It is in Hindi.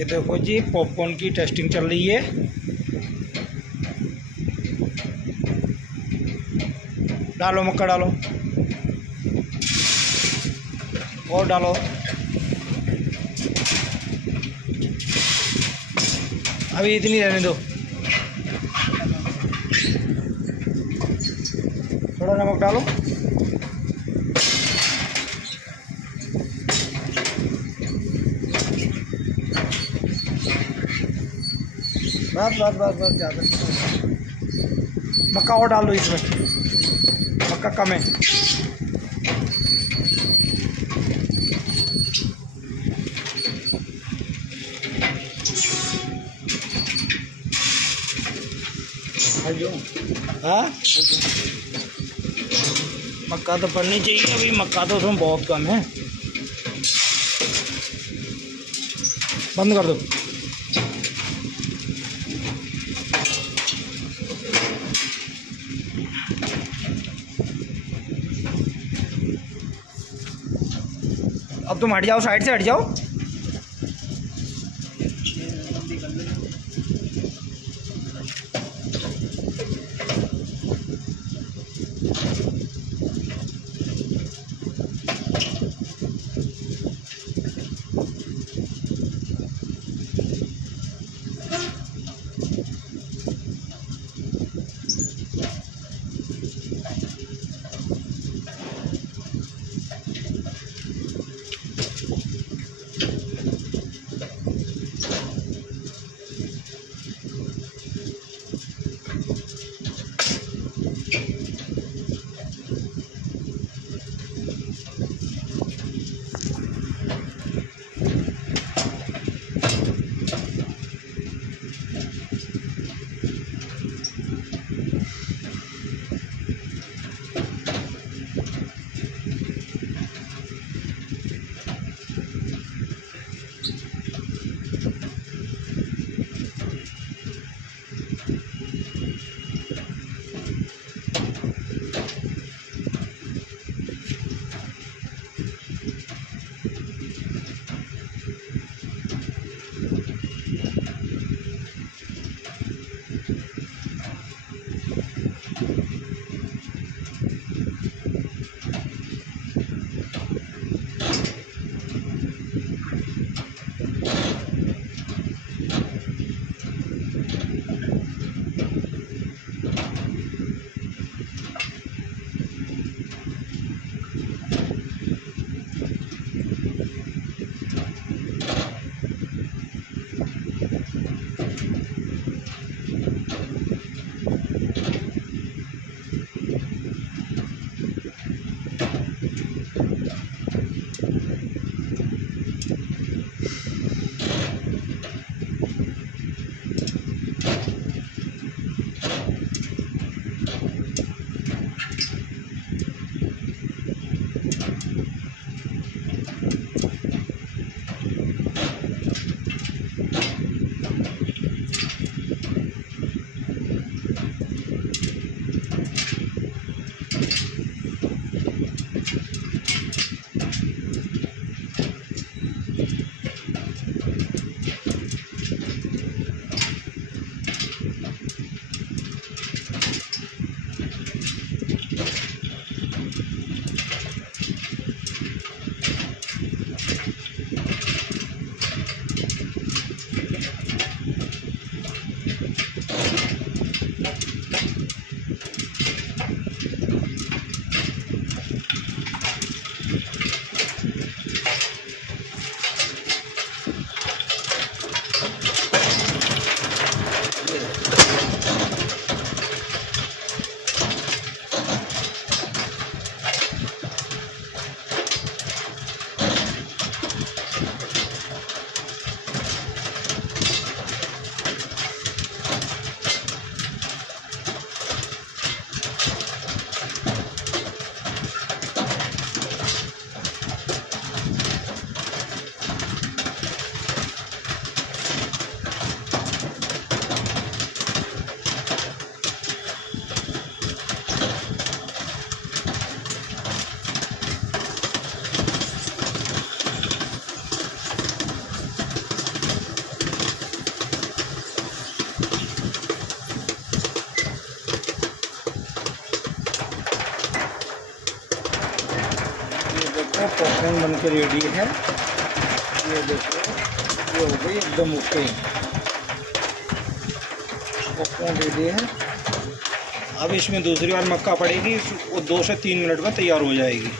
ये देखो जी, पॉपकॉर्न की टेस्टिंग चल रही है। डालो मक्का, डालो और डालो। अभी इतनी रहने दो, थोड़ा नमक डालो। बस बस बस बस, ज़्यादा मक्का और डाल दो इसमें, मक्का कम है। हाँ, मक्का तो पड़नी चाहिए, अभी मक्का तो उसमें बहुत कम है। बंद कर दो। अब तुम हट जाओ, साइड से हट जाओ। देखो पॉपकॉर्न बन के रेडी है। ये देखो ये हो गई एकदम ओके, पॉपकॉर्न रेडी है। अब इसमें दूसरी बार मक्का पड़ेगी, वो 2 से 3 मिनट में तैयार हो जाएगी।